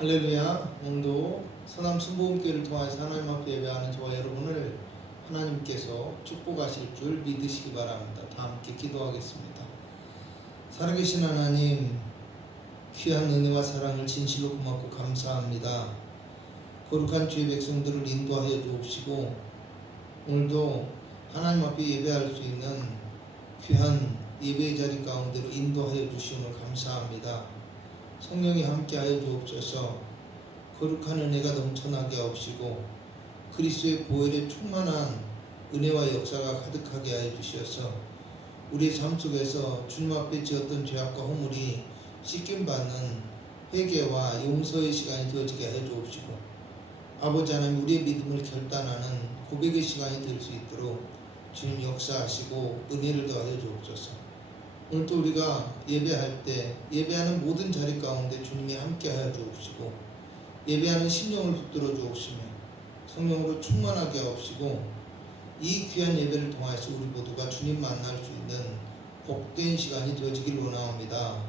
할렐루야. 오늘도 서남 순복음교회를 통해서 하나님 앞에 예배하는 저와 여러분을 하나님께서 축복하실 줄 믿으시기 바랍니다. 다 함께 기도하겠습니다. 살아계신 하나님, 귀한 은혜와 사랑을 진실로 고맙고 감사합니다. 거룩한 주의 백성들을 인도하여 주옵시고 오늘도 하나님 앞에 예배할 수 있는 귀한 예배의 자리 가운데로 인도하여 주시오늘 감사합니다. 성령이 함께하여 주옵소서. 거룩한 은혜가 넘쳐나게 하옵시고 그리스도의 보혈에 충만한 은혜와 역사가 가득하게 하여 주시어서 우리의 삶 속에서 주님 앞에 지었던 죄악과 허물이 씻김받는 회개와 용서의 시간이 되어지게 하여 주옵시고 아버지 하나님, 우리의 믿음을 결단하는 고백의 시간이 될 수 있도록 주님 역사하시고 은혜를 더하여 주옵소서. 오늘도 우리가 예배할 때 예배하는 모든 자리 가운데 주님이 함께하여 주옵시고 예배하는 심령을 붙들어 주옵시며 성령으로 충만하게 하옵시고 이 귀한 예배를 통해서 우리 모두가 주님 만날 수 있는 복된 시간이 되어지길 원하옵니다.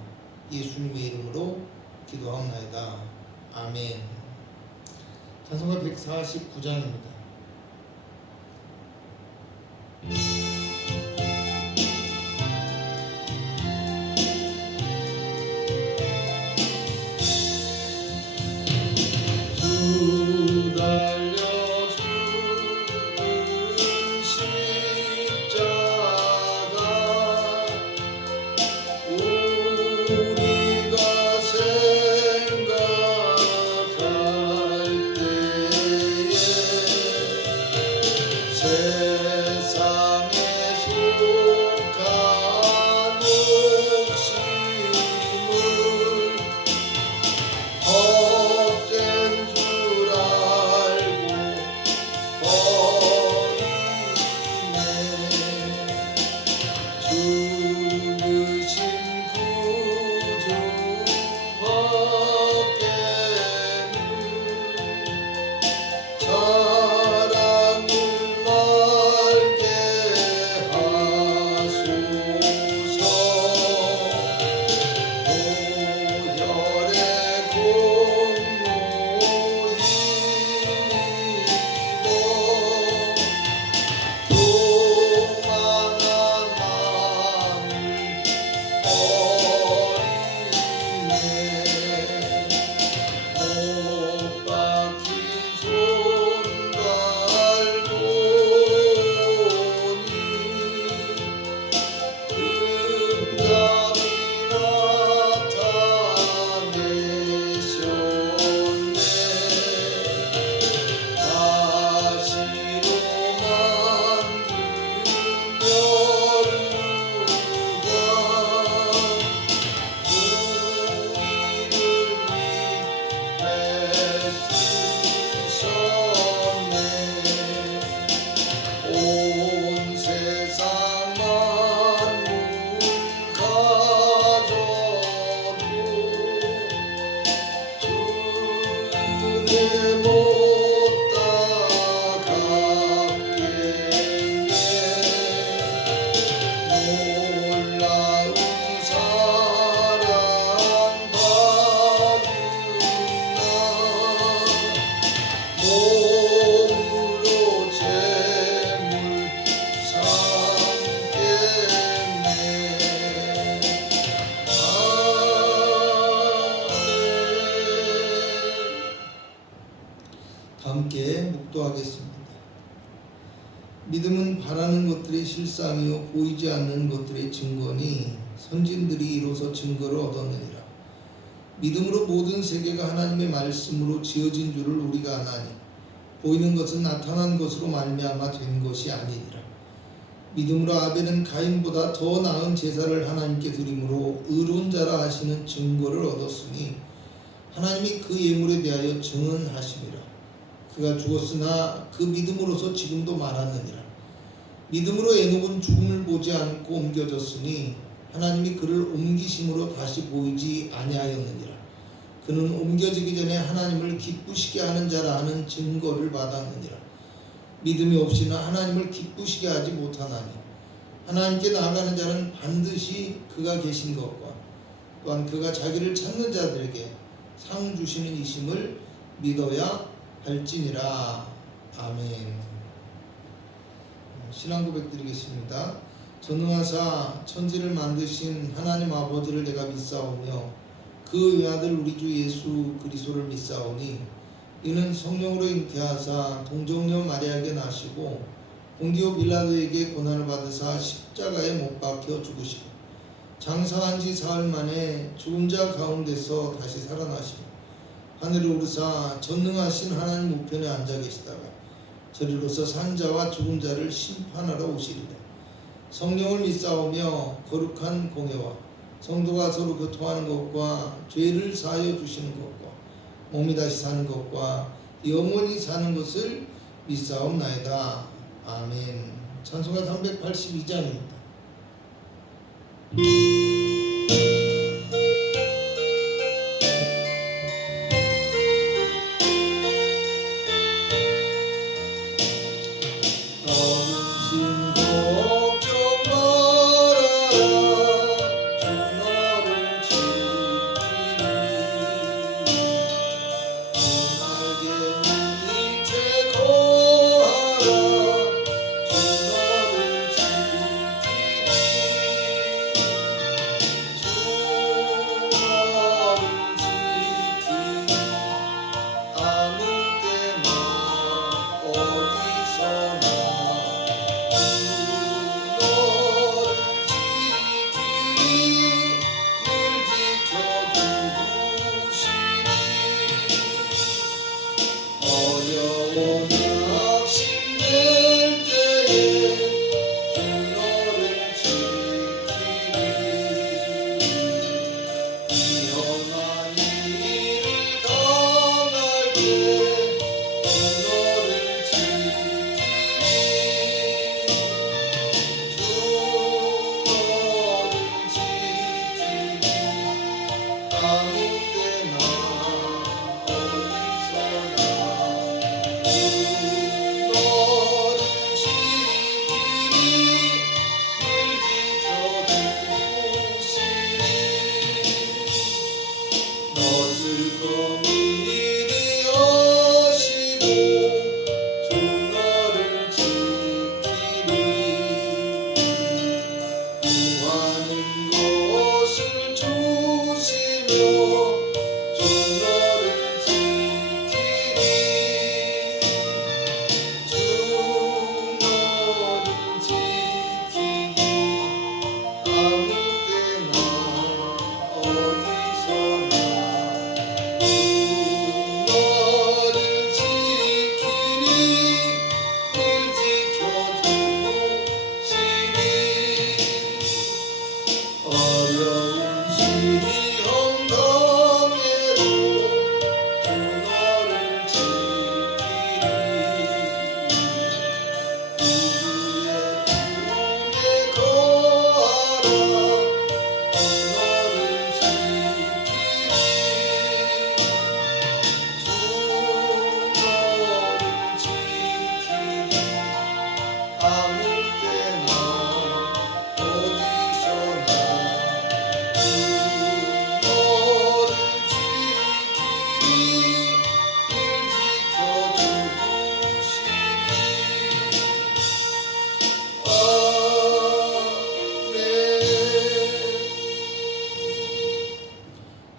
예수님의 이름으로 기도하옵나이다. 아멘. 찬송가 149장입니다. 함께 묵도하겠습니다. 믿음은 바라는 것들의 실상이요 보이지 않는 것들의 증거니 선진들이 이로써 증거를 얻었느니라. 믿음으로 모든 세계가 하나님의 말씀으로 지어진 줄을 우리가 아나니 보이는 것은 나타난 것으로 말미암아 된 것이 아니니라. 믿음으로 아벨은 가인보다 더 나은 제사를 하나님께 드림으로 의로운 자라 하시는 증거를 얻었으니 하나님이 그 예물에 대하여 증언하시니라. 그가 죽었으나 그 믿음으로서 지금도 말하느니라. 믿음으로 에녹은 죽음을 보지 않고 옮겨졌으니 하나님이 그를 옮기심으로 다시 보이지 아니하였느니라. 그는 옮겨지기 전에 하나님을 기쁘시게 하는 자라 하는 증거를 받았느니라. 믿음이 없이는 하나님을 기쁘시게 하지 못하나니 하나님께 나아가는 자는 반드시 그가 계신 것과 또한 그가 자기를 찾는 자들에게 상 주시는 이심을 믿어야 할지니라. 아멘. 신앙 고백 드리겠습니다. 전능하사 천지를 만드신 하나님 아버지를 내가 믿사오며 그 외아들 우리 주 예수 그리스도를 믿사오니 이는 성령으로 잉태하사 동정녀 마리아에게 나시고 본디오 빌라도에게 고난을 받으사 십자가에 못 박혀 죽으시고 장사한 지 사흘 만에 죽은 자 가운데서 다시 살아나시고 하늘에 오르사 전능하신 하나님 우편에 앉아 계시다가 저리로서 산자와 죽은 자를 심판하러 오시리라. 성령을 믿사오며 거룩한 공예와 성도가 서로 교통하는 것과 죄를 사하여 주시는 것과 몸이 다시 사는 것과 영원히 사는 것을 믿사옵나이다. 아멘. 찬송가 382장입니다.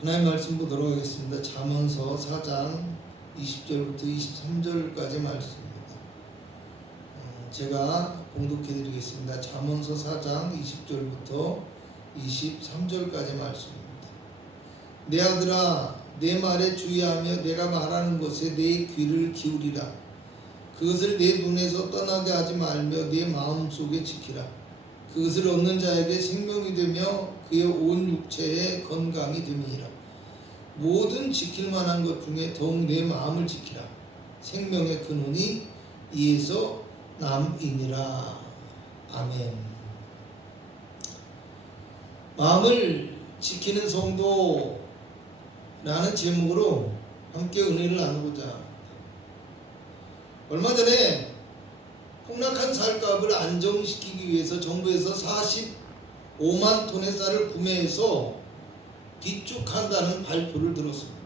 하나님 말씀 보도록 하겠습니다. 잠언서 4장 20절부터 23절까지 말씀입니다. 제가 봉독해 드리겠습니다. 잠언서 4장 20절부터 23절까지 말씀입니다. 내 아들아, 내 말에 주의하며 내가 말하는 것에 내 귀를 기울이라. 그것을 내 눈에서 떠나게 하지 말며 내 마음속에 지키라. 그것을 얻는 자에게 생명이 되며 그의 온 육체에 건강이 됨이니라. 모든 지킬 만한 것 중에 더욱 내 마음을 지키라. 생명의 근원이 이에서 남이니라. 아멘. 마음을 지키는 성도라는 제목으로 함께 은혜를 나누고자 합니다. 얼마 전에 폭락한 쌀값을 안정시키기 위해서 정부에서 45만 톤의 쌀을 구매해서 비축한다는 발표를 들었습니다.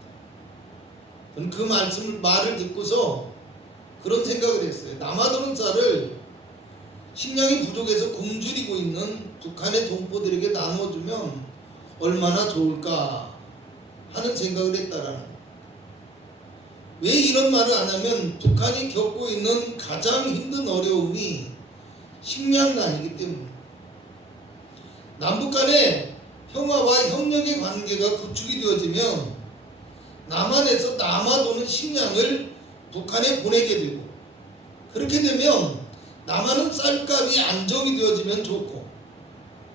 저는 그 말을 듣고서 그런 생각을 했어요. 남아도는 쌀을 식량이 부족해서 굶주리고 있는 북한의 동포들에게 나눠주면 얼마나 좋을까 하는 생각을 했다라는 거예요. 왜 이런 말을 하냐면 북한이 겪고 있는 가장 힘든 어려움이 식량난이기 때문에 남북 간의 평화와 협력의 관계가 구축이 되어지면 남한에서 남아도는 식량을 북한에 보내게 되고 그렇게 되면 남한은 쌀값이 안정이 되어지면 좋고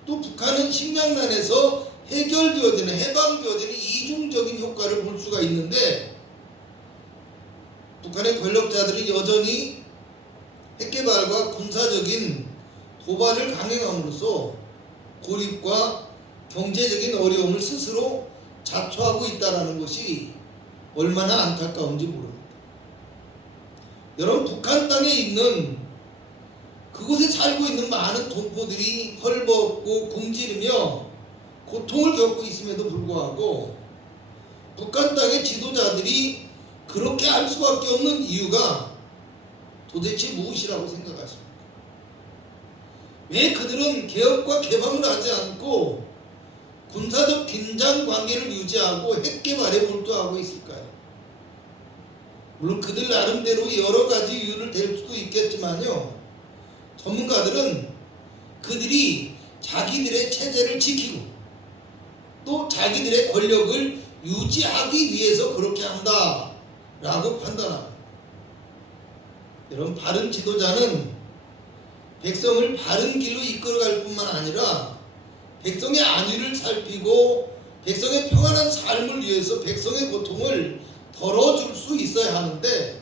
또 북한은 식량난에서 해방되어지는 이중적인 효과를 볼 수가 있는데 북한의 권력자들이 여전히 핵개발과 군사적인 도발을 강행함으로써 고립과 경제적인 어려움을 스스로 자초하고 있다는 것이 얼마나 안타까운지 모릅니다. 여러분, 북한 땅에 있는 그곳에 살고 있는 많은 동포들이 헐벗고 굶주리며 고통을 겪고 있음에도 불구하고 북한 땅의 지도자들이 그렇게 할 수밖에 없는 이유가 도대체 무엇이라고 생각하십니까? 왜 그들은 개혁과 개방을 하지 않고 군사적 긴장 관계를 유지하고 핵개발에 몰두하고 있을까요? 물론 그들 나름대로 여러 가지 이유를 댈 수도 있겠지만요. 전문가들은 그들이 자기들의 체제를 지키고 또 자기들의 권력을 유지하기 위해서 그렇게 한다라고 판단합니다. 여러분, 바른 지도자는 백성을 바른 길로 이끌어갈 뿐만 아니라 백성의 안위를 살피고 백성의 평안한 삶을 위해서 백성의 고통을 덜어줄 수 있어야 하는데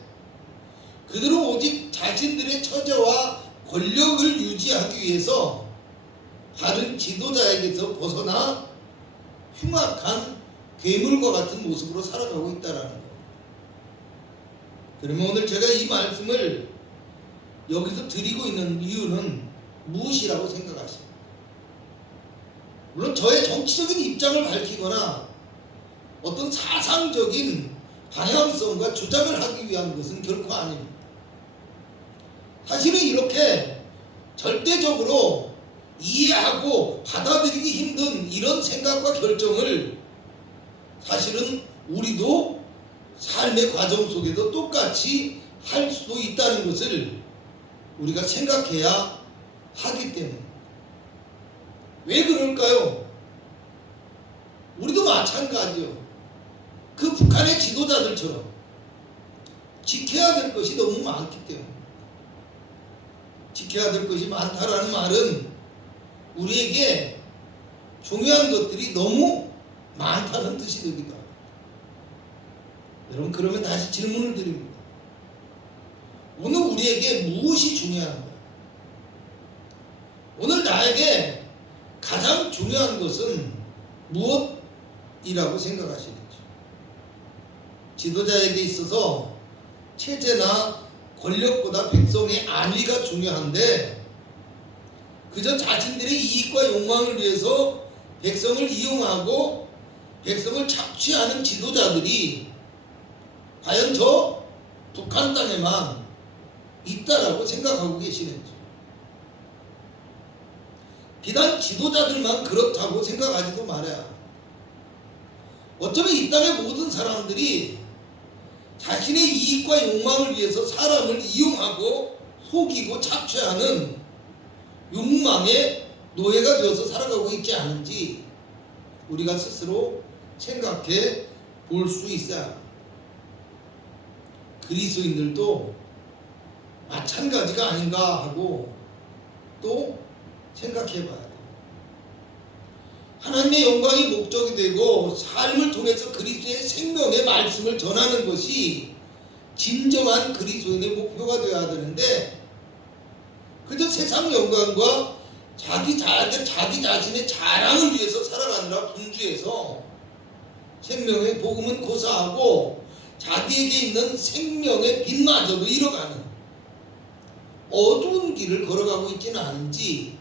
그들은 오직 자신들의 처제와 권력을 유지하기 위해서 바른 지도자에게서 벗어나 흉악한 괴물과 같은 모습으로 살아가고 있다는 거예요. 그러면 오늘 제가 이 말씀을 여기서 드리고 있는 이유는 무엇이라고 생각하십니까? 물론 저의 정치적인 입장을 밝히거나 어떤 사상적인 방향성과 주장을 하기 위한 것은 결코 아닙니다. 사실은 이렇게 절대적으로 이해하고 받아들이기 힘든 이런 생각과 결정을 사실은 우리도 삶의 과정 속에서 똑같이 할 수도 있다는 것을 우리가 생각해야 하기 때문에. 왜 그럴까요? 우리도 마찬가지요. 그 북한의 지도자들처럼 지켜야 될 것이 너무 많기 때문에. 지켜야 될 것이 많다라는 말은 우리에게 중요한 것들이 너무 많다는 뜻이 되기도 합니다. 여러분, 그러면 다시 질문을 드립니다. 오늘 우리에게 무엇이 중요한가요? 오늘 나에게 가장 중요한 것은 무엇이라고 생각하시는지? 지도자에게 있어서 체제나 권력보다 백성의 안위가 중요한데 그저 자신들의 이익과 욕망을 위해서 백성을 이용하고 백성을 착취하는 지도자들이 과연 저 북한 땅에만 있다라고 생각하고 계시는지, 비단 지도자들만 그렇다고 생각하지도 말아야. 어쩌면 이 땅의 모든 사람들이 자신의 이익과 욕망을 위해서 사람을 이용하고 속이고 착취하는 욕망의 노예가 되어서 살아가고 있지 않은지 우리가 스스로 생각해 볼 수 있어야 합니다. 그리스도인들도 마찬가지가 아닌가 하고 또 생각해 봐야 돼요. 하나님의 영광이 목적이 되고 삶을 통해서 그리스도의 생명의 말씀을 전하는 것이 진정한 그리스도인의 목표가 되어야 되는데 그저 세상 영광과 자기 자신의 자랑을 위해서 살아가느라 분주해서 생명의 복음은 고사하고 자기에게 있는 생명의 빛마저도 잃어가는 어두운 길을 걸어가고 있지는 않은지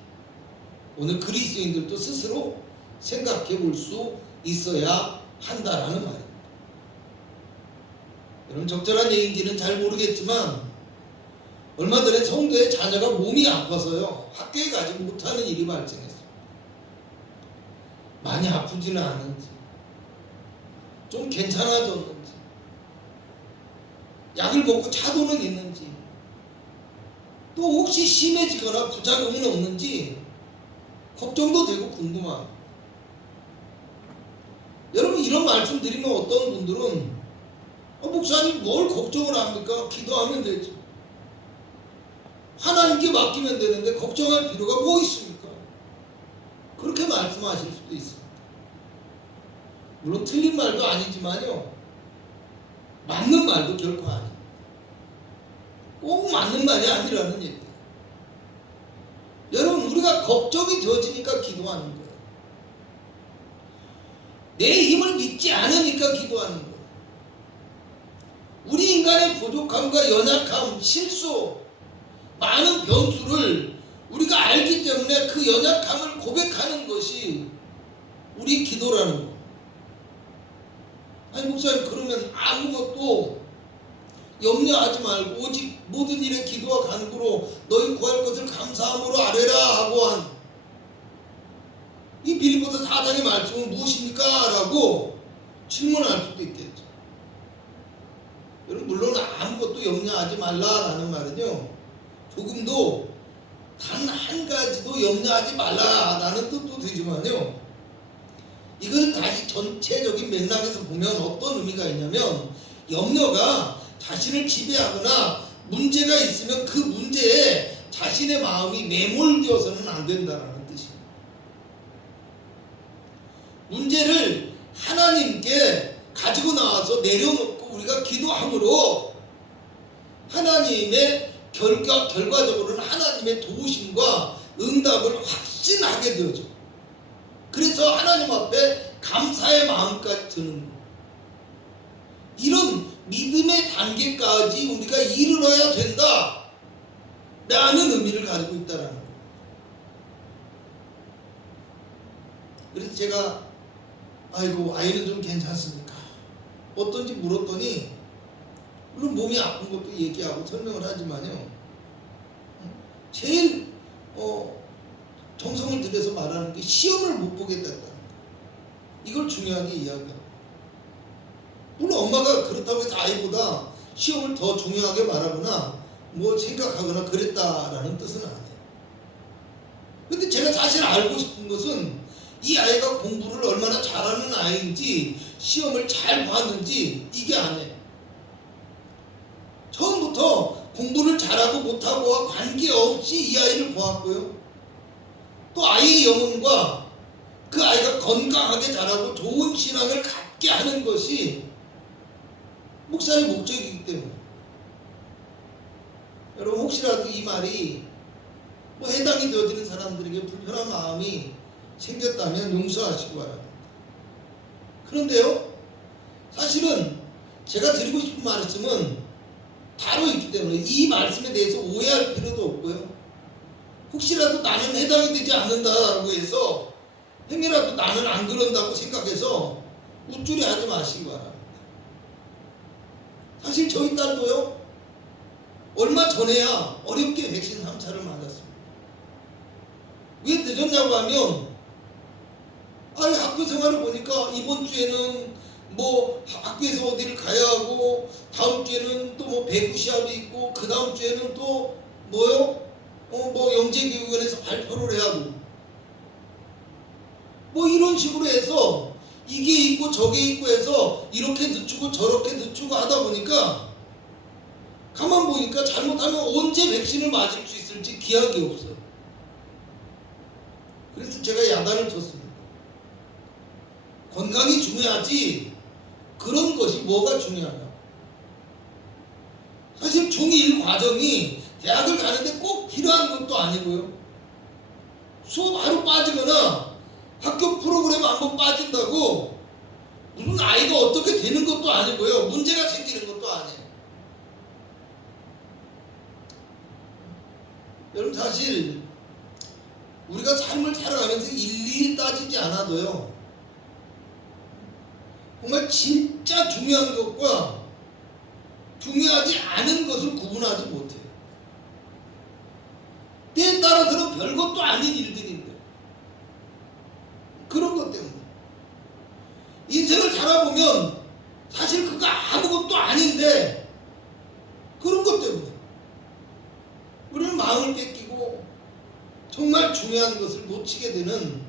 오늘 그리스도인들도 스스로 생각해 볼 수 있어야 한다라는 말입니다. 여러분 적절한 얘기인지는 잘 모르겠지만 얼마 전에 성도의 자녀가 몸이 아파서요 학교에 가지 못하는 일이 발생했어요. 많이 아프지는 않은지 좀 괜찮아졌는지 약을 먹고 차도는 있는지 또 혹시 심해지거나 부작용은 없는지 걱정도 되고 궁금한. 여러분 이런 말씀 드리면 어떤 분들은 목사님 뭘 걱정을 합니까? 기도하면 되죠. 하나님께 맡기면 되는데 걱정할 필요가 뭐 있습니까? 그렇게 말씀하실 수도 있습니다. 물론 틀린 말도 아니지만요 맞는 말도 결코 아닙니다. 꼭 맞는 말이 아니라는 얘기예요. 여러분 우리가 걱정이 되어지니까 기도하는 거예요. 내 힘을 믿지 않으니까 기도하는 거예요. 우리 인간의 부족함과 연약함, 실수, 많은 변수를 우리가 알기 때문에 그 연약함을 고백하는 것이 우리 기도라는 거예요. 아니 목사님 그러면 아무것도 염려하지 말고 오직 모든 일에 기도와 간구로 너희 구할 것을 감사함으로 아뢰라 하고 한 이 빌립보서 4장의 말씀은 무엇입니까? 라고 질문할 수도 있겠죠. 여러분 물론 아무것도 염려하지 말라라는 말은요 조금도 단 한 가지도 염려하지 말라라는 뜻도 되지만요 이걸 다시 전체적인 맥락에서 보면 어떤 의미가 있냐면 염려가 자신을 지배하거나 문제가 있으면 그 문제에 자신의 마음이 매몰되어서는 안 된다는 뜻입니다. 문제를 하나님께 가지고 나와서 내려놓고 우리가 기도함으로 하나님의 결과적으로는 하나님의 도우심과 응답을 확신하게 되죠. 그래서 하나님 앞에 감사의 마음까지 드는 거예요. 이런 믿음의 단계까지 우리가 이르러야 된다 라는 의미를 가지고 있다는 거예요. 그래서 제가 아이고 아이는 좀 괜찮습니까? 어떤지 물었더니 물론 몸이 아픈 것도 얘기하고 설명을 하지만요 제일 정성을 들여서 말하는 게 시험을 못 보겠다는 거예요. 이걸 중요하게 이야기합니다. 물론 엄마가 그렇다고 해서 아이보다 시험을 더 중요하게 말하거나 뭐 생각하거나 그랬다라는 뜻은 아니에요. 근데 제가 사실 알고 싶은 것은 이 아이가 공부를 얼마나 잘하는 아이인지 시험을 잘 봤는지 이게 아니에요. 처음부터 공부를 잘하고 못하고와 관계없이 이 아이를 보았고요. 또 아이의 영혼과 그 아이가 건강하게 자라고 좋은 신앙을 갖게 하는 것이 목사의 목적이기 때문에 여러분 혹시라도 이 말이 뭐 해당이 되어지는 사람들에게 불편한 마음이 생겼다면 용서하시기 바랍니다. 그런데요 사실은 제가 드리고 싶은 말씀은 따로 있기 때문에 이 말씀에 대해서 오해할 필요도 없고요. 혹시라도 나는 해당이 되지 않는다라고 해서 행여라도 나는 안 그런다고 생각해서 우쭐해 하지 마시기 바랍니다. 사실 저희 딸도요 얼마 전에야 어렵게 백신 3차를 맞았습니다. 왜 늦었냐고 하면 학교 생활을 보니까 이번 주에는 뭐 학교에서 어디를 가야 하고 다음 주에는 또 뭐 배구 시합이 있고 그 다음 주에는 또 뭐요? 뭐 영재교육원에서 발표를 해야 하고 뭐 이런 식으로 해서 이게 있고 저게 있고 해서 이렇게 늦추고 저렇게 늦추고 하다 보니까 가만 보니까 잘못하면 언제 백신을 맞을 수 있을지 기약이 없어요. 그래서 제가 야단을 쳤습니다. 건강이 중요하지 그런 것이 뭐가 중요하냐. 사실 중1 과정이 대학을 가는데 꼭 필요한 것도 아니고요. 수업 하루 빠지거나 학교 프로그램 한번 빠진다고 무슨 아이가 어떻게 되는 것도 아니고요. 문제가 생기는 것도 아니에요. 여러분 사실 우리가 삶을 살아가면서 일일이 따지지 않아도요. 정말 진짜 중요한 것과 중요하지 않은 것을 구분하지 못해요. 때에 따라서는 별것도 아닌 일들인데 그런 것 때문에 인생을 살아보면 사실 그거 아무것도 아닌데 그런 것 때문에 우리는 마음을 뺏기고 정말 중요한 것을 놓치게 되는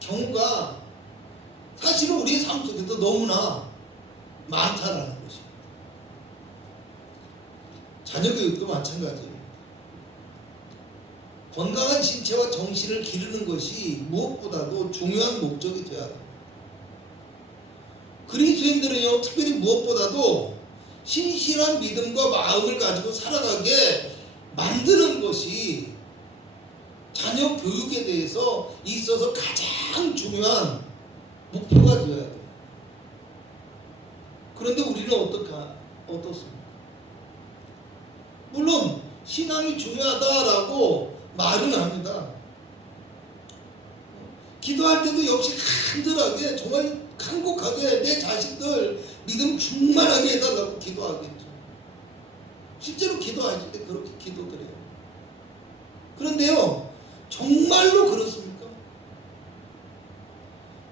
경우가 사실은 우리의 삶 속에서 너무나 많다라는 것입니다. 자녀 교육도 마찬가지입니다. 건강한 신체와 정신을 기르는 것이 무엇보다도 중요한 목적이 되어야 합니다. 그리스도인들은요, 특별히 무엇보다도 신실한 믿음과 마음을 가지고 살아가게 만드는 것이 자녀 교육에 대해서 있어서 가장 중요한 목표가 되어야 돼요. 그런데 우리는 어떻습니까? 물론 신앙이 중요하다라고 말은 합니다. 기도할 때도 역시 간절하게 정말 간곡하게 내 자식들 믿음 충만하게 해달라고 기도하겠죠. 실제로 기도하실 때 그렇게 기도드려요. 그런데요, 정말로 그렇습니까?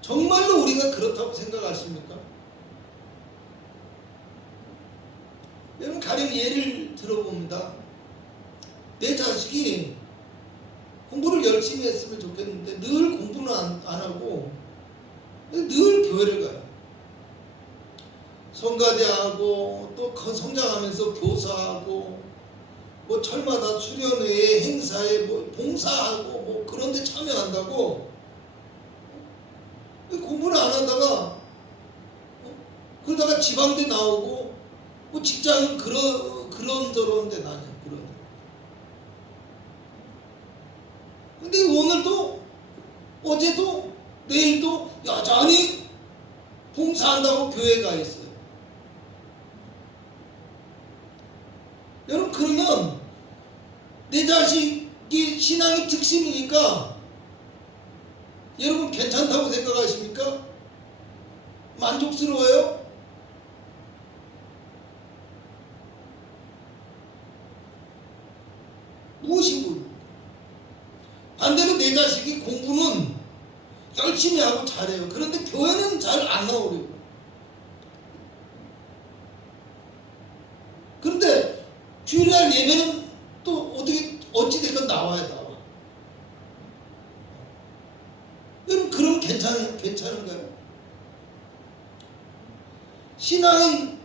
정말로 우리가 그렇다고 생각하십니까? 여러분, 가령 예를 들어봅니다. 내 자식이 공부를 열심히 했으면 좋겠는데 늘 공부는 안 하고 늘 교회를 가요. 성가대하고 또 성장하면서 교사하고 뭐 철마다 수련회에 행사에 뭐 봉사하고 뭐 그런 데 참여한다고 공부를 안 하다가 그러다가 지방대 나오고 뭐 직장은 그런저런 데 다녀. 근데 오늘도 어제도 내일도 여전히 봉사한다고 교회에 가 있어요. 여러분, 그러면 내 자식이 신앙이 특심이니까 여러분 괜찮다고 생각하십니까? 만족스러워요? 무엇이고? 반대로 내 자식이 공부는 열심히 하고 잘해요. 그런데 교회는 잘 안 나오려고. 그런데 주일날 예배는 또 어찌됐건 나와야 나와. 여러분, 그럼 괜찮은가요? 신앙은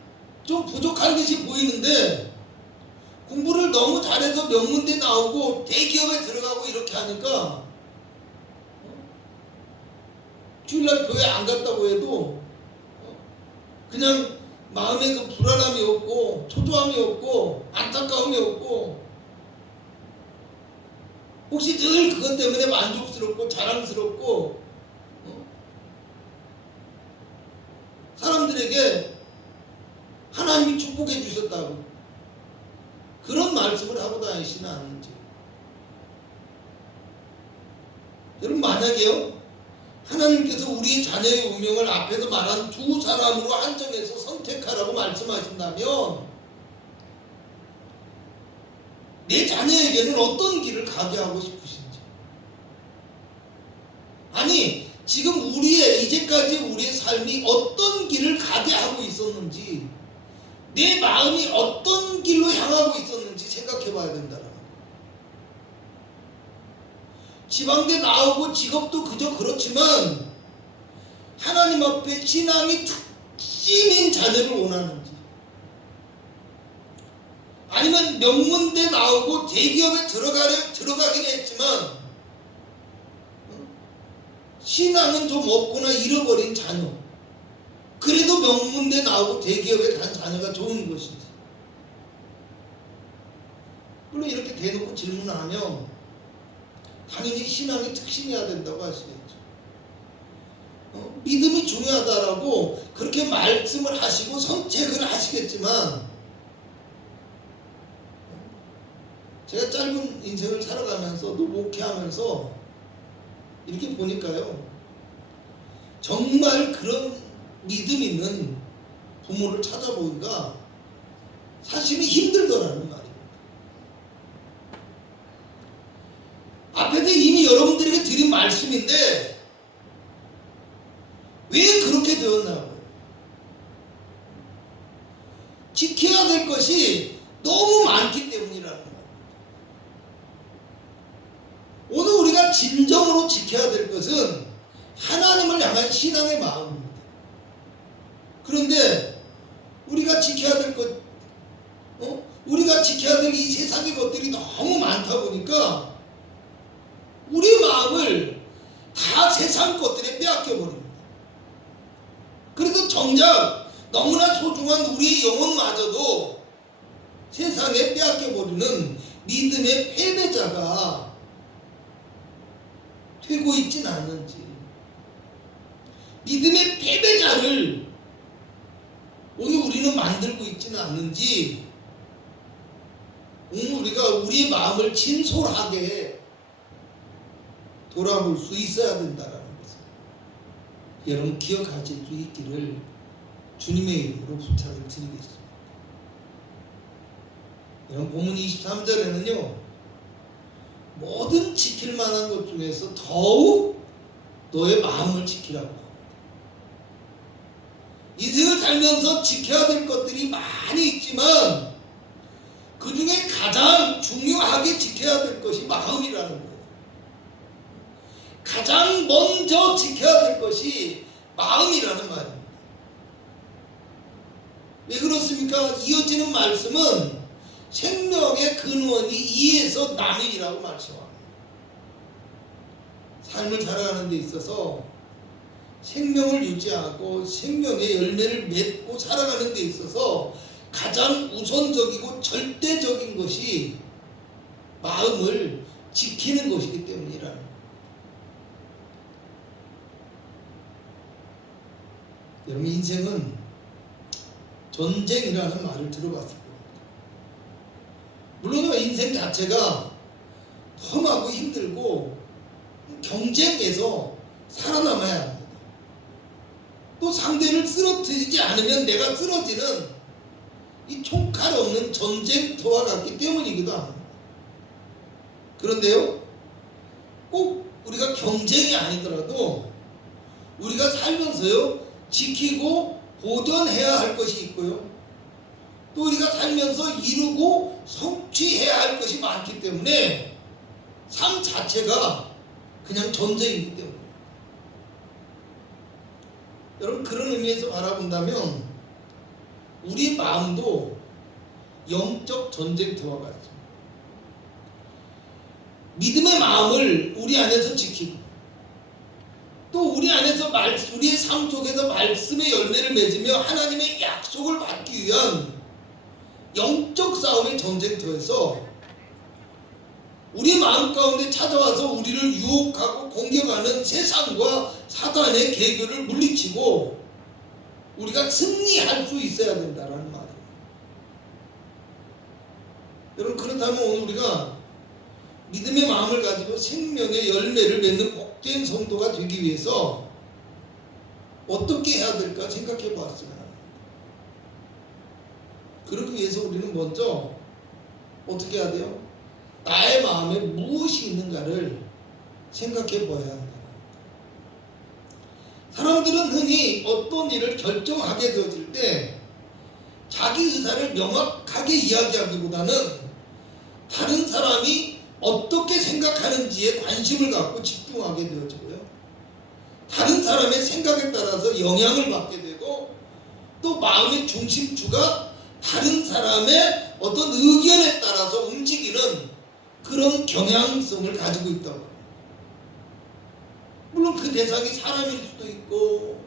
좀 부족한 듯이 보이는데 공부를 너무 잘해서 명문대 나오고 대기업에 들어가고 이렇게 하니까 주일날 교회 안 갔다고 해도 그냥 마음에 그 불안함이 없고 초조함이 없고 안타까움이 없고 혹시 늘 그것 때문에 만족스럽고 자랑스럽고 사람들에게 하나님이 축복해 주셨다고 그런 말씀을 하고 다니시는 않는지. 여러분, 만약에요, 하나님께서 우리 자녀의 운명을 앞에서 말한 두 사람으로 한정해서 선택하라고 말씀하신다면 내 자녀에게는 어떤 길을 가게 하고 싶으신지. 아니, 지금 이제까지 우리의 삶이 어떤 길을 가게 하고 있었는지, 내 마음이 어떤 길로 향하고 있었는지 생각해 봐야 된다는 거예요. 지방대 나오고 직업도 그저 그렇지만 하나님 앞에 신앙이 특심인 자녀를 원하는지, 아니면 명문대 나오고 대기업에 들어가긴 했지만 신앙은 좀 없거나 잃어버린 자녀, 그래도 명문대 나오고 대기업에 간 자녀가 좋은 것인지. 물론 이렇게 대놓고 질문을 하면 당연히 신앙이 특심해야 된다고 하시겠죠. 믿음이 중요하다라고 그렇게 말씀을 하시고 선택을 하시겠지만 제가 짧은 인생을 살아가면서 또 목회하면서 이렇게 보니까요, 정말 그런 믿음 있는 부모를 찾아보기가 사실은 힘들더라는 말입니다. 앞에서 이미 여러분들에게 드린 말씀인데 왜 그렇게 되었냐고요. 지켜야 될 것이 너무 많기 때문이라는 거예요. 오늘 우리가 진정으로 지켜야 될 것은 하나님을 향한 신앙의 마음입니다. 그런데 우리가 지켜야 될 것, 우리가 지켜야 될 이 세상의 것들이 너무 많다 보니까 우리 마음을 다 세상 것들에 빼앗겨 버립니다. 그래서 정작 너무나 소중한 우리의 영혼마저도 세상에 빼앗겨 버리는 믿음의 패배자가 되고 있진 않은지, 믿음의 패배자를 오늘 우리는 만들고 있지는 않는지, 오늘 우리가 우리의 마음을 진솔하게 돌아볼 수 있어야 된다라는 것을 여러분 기억하실 수 있기를 주님의 이름으로 부탁을 드리겠습니다. 여러분 본문 23절에는요 모든 지킬 만한 것 중에서 더욱 너의 마음을 지키라고 합니다. 인생을 살면서 지켜야 될 것들이 많이 있지만 그 중에 가장 중요하게 지켜야 될 것이 마음이라는 거예요. 가장 먼저 지켜야 될 것이 마음이라는 말입니다. 왜 그렇습니까? 이어지는 말씀은 생명의 근원이 이에서 남이라고 말씀합니다. 삶을 살아가는 데 있어서 생명을 유지하고 생명의 열매를 맺고 살아가는 데 있어서 가장 우선적이고 절대적인 것이 마음을 지키는 것이기 때문이라는 거예요. 여러분 인생은 전쟁이라는 말을 들어봤을 겁니다. 물론 인생 자체가 험하고 힘들고 경쟁에서 살아남아야 합니다. 또 상대를 쓰러뜨리지 않으면 내가 쓰러지는 이 총칼 없는 전쟁터와 같기 때문이기도 합니다. 그런데요, 꼭 우리가 경쟁이 아니더라도 우리가 살면서요 지키고 보존해야 할 것이 있고요, 또 우리가 살면서 이루고 성취해야 할 것이 많기 때문에 삶 자체가 그냥 전쟁이기 때문에, 여러분 그런 의미에서 바라본다면 우리 마음도 영적 전쟁터와 같습니다. 믿음의 마음을 우리 안에서 지키고 또 우리 안에서 우리의 삶 속에서 말씀의 열매를 맺으며 하나님의 약속을 받기 위한 영적 싸움의 전쟁터에서 우리 마음 가운데 찾아와서 우리를 유혹하고 공격하는 세상과 사단의 계교를 물리치고 우리가 승리할 수 있어야 된다는 말이에요. 여러분 그렇다면 오늘 우리가 믿음의 마음을 가지고 생명의 열매를 맺는 복된 성도가 되기 위해서 어떻게 해야 될까 생각해 보았으면 합니다. 그러기 위해서 우리는 먼저 어떻게 해야 돼요? 나의 마음에 무엇이 있는가를 생각해 보아야 합니다. 사람들은 흔히 어떤 일을 결정하게 되어질 때 자기 의사를 명확하게 이야기하기보다는 다른 사람이 어떻게 생각하는지에 관심을 갖고 집중하게 되어지고요, 다른 사람의 생각에 따라서 영향을 받게 되고 또 마음의 중심주가 다른 사람의 어떤 의견에 따라서 움직이는 그런 경향성을 가지고 있다고 합니다. 물론 그 대상이 사람일 수도 있고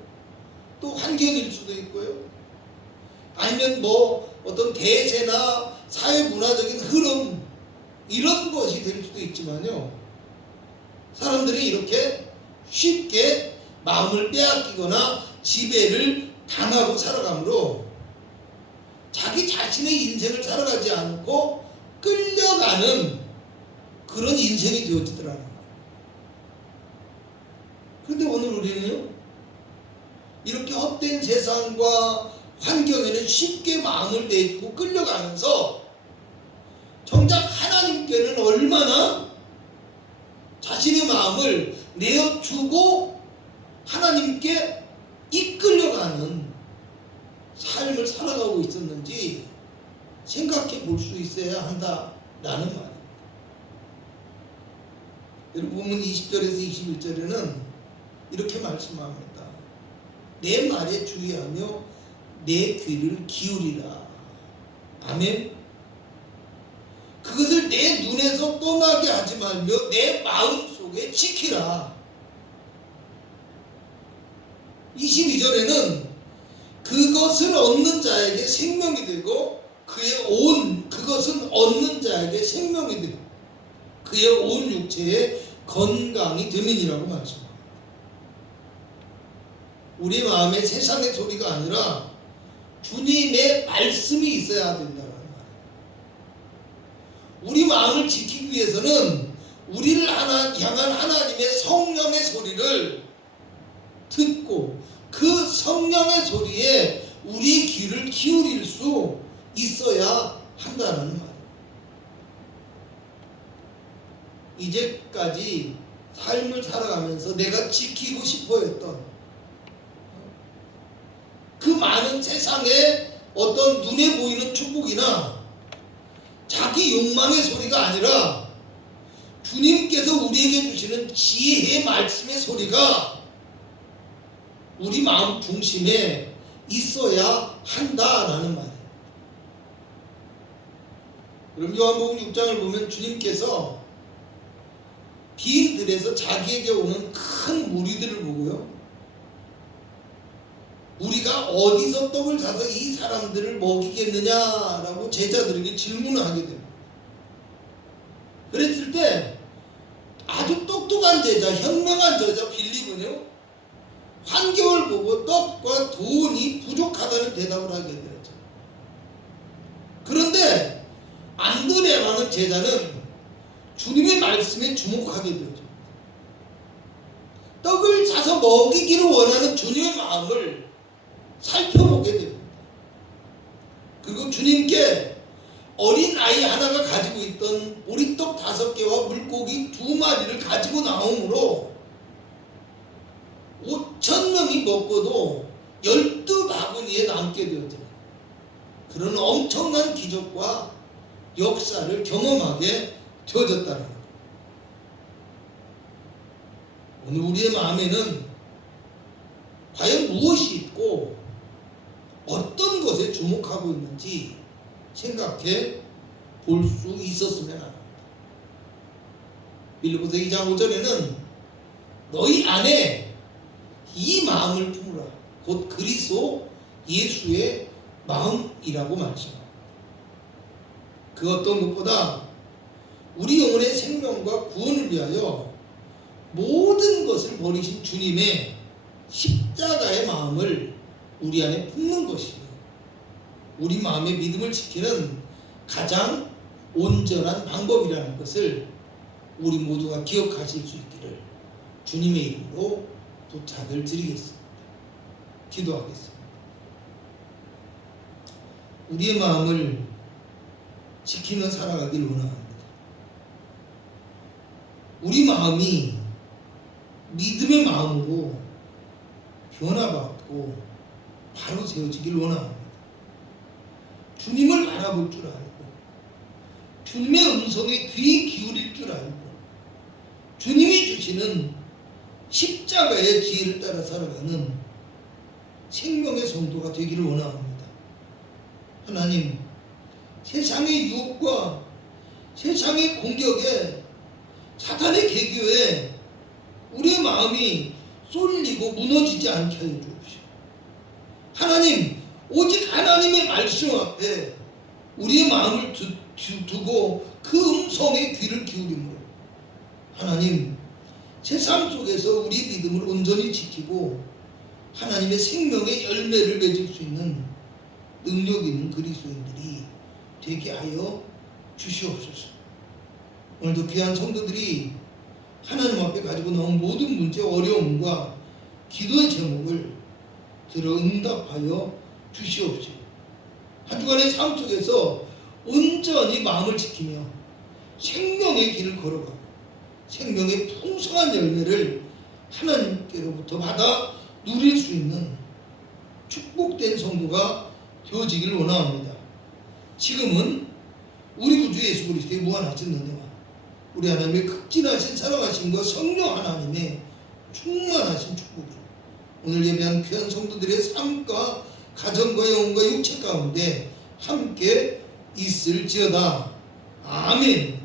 또 환경일 수도 있고요, 아니면 뭐 어떤 대세나 사회 문화적인 흐름 이런 것이 될 수도 있지만요, 사람들이 이렇게 쉽게 마음을 빼앗기거나 지배를 당하고 살아가므로 자기 자신의 인생을 살아가지 않고 끌려가는 그런 인생이 되어지더라는 거예요. 그런데 오늘 우리는요 이렇게 헛된 세상과 환경에는 쉽게 마음을 내주고 끌려가면서 정작 하나님께는 얼마나 자신의 마음을 내어주고 하나님께 이끌려가는 삶을 살아가고 있었는지 생각해 볼 수 있어야 한다라는 말입니다. 여러분 보면 20절에서 21절에는 이렇게 말씀합니다. 내 말에 주의하며 내 귀를 기울이라. 아멘. 그것을 내 눈에서 떠나게 하지 말며 내 마음속에 지키라. 22절에는 그것을 얻는 자에게 생명이 되고 그것은 얻는 자에게 생명이 되고 그의 온 육체에 건강이 됨이니라고 말씀합니다. 우리 마음에 세상의 소리가 아니라 주님의 말씀이 있어야 된다는 말이에요. 우리 마음을 지키기 위해서는 우리를 향한 하나님의 성령의 소리를 듣고 그 성령의 소리에 우리 귀를 기울일 수 있어야 한다는 말이에요. 이제까지 삶을 살아가면서 내가 지키고 싶어 했던 그 많은 세상의 어떤 눈에 보이는 축복이나 자기 욕망의 소리가 아니라 주님께서 우리에게 주시는 지혜의 말씀의 소리가 우리 마음 중심에 있어야 한다라는 말이에요. 그럼 요한복음 6장을 보면 주님께서 빈 들에서 자기에게 오는 큰 무리들을 보고요, 우리가 어디서 떡을 사서 이 사람들을 먹이겠느냐라고 제자들에게 질문을 하게 됩니다. 그랬을 때 아주 똑똑한 제자, 현명한 제자 빌립은요, 환경을 보고 떡과 돈이 부족하다는 대답을 하게 되었죠. 그런데 안드레라는 제자는 주님의 말씀에 주목하게 되죠. 떡을 사서 먹이기를 원하는 주님의 마음을 살펴보게 됩니다. 그리고 주님께 어린 아이 하나가 가지고 있던 보리떡 5개와 물고기 2마리를 가지고 나오므로 5,000명이 먹고도 12바구니에 남게 되었죠. 그런 엄청난 기적과 역사를 경험하게 되어졌다는 것. 오늘 우리의 마음에는 과연 무엇이 있고 어떤 것에 주목하고 있는지 생각해 볼 수 있었으면 합니다. 빌립보서 2장 5절에는 너희 안에 이 마음을 품으라. 곧 그리스도 예수의 마음이라고 말씀합니다. 그 어떤 것보다 우리 영혼의 생명과 구원을 위하여 모든 것을 버리신 주님의 십자가의 마음을 우리 안에 품는 것이 우리 마음의 믿음을 지키는 가장 온전한 방법이라는 것을 우리 모두가 기억하실 수 있기를 주님의 이름으로 부탁을 드리겠습니다. 기도하겠습니다. 우리의 마음을 지키며 살아가길 원합니다. 우리 마음이 믿음의 마음으로 변화받고 바로 세워지길 원합니다. 주님을 바라볼 줄 알고 주님의 음성에 귀 기울일 줄 알고 주님이 주시는 십자가의 지혜를 따라 살아가는 생명의 성도가 되기를 원합니다. 하나님, 세상의 유혹과 세상의 공격에 사탄의 계교에 우리의 마음이 쏠리고 무너지지 않게 하여 주옵시오. 하나님, 오직 하나님의 말씀 앞에 우리의 마음을 두고 그 음성에 귀를 기울임으로 하나님, 세상 속에서 우리 믿음을 온전히 지키고 하나님의 생명의 열매를 맺을 수 있는 능력 있는 그리스도인들이 되게 하여 주시옵소서. 오늘도 귀한 성도들이 하나님 앞에 가지고 나온 모든 문제, 어려움과 기도의 제목을 들어 응답하여 주시옵시고 한 주간의 삶 속에서 온전히 마음을 지키며 생명의 길을 걸어가고 생명의 풍성한 열매를 하나님께로부터 받아 누릴 수 있는 축복된 성도가 되어지길 원합니다. 지금은 우리 구주 예수 그리스도의 무한하신 은혜와 우리 하나님의 극진하신 사랑하심과 성령 하나님의 충만하신 축복으로 오늘 예배한 귀한 성도들의 삶과 가정과 영혼과 육체 가운데 함께 있을지어다. 아멘.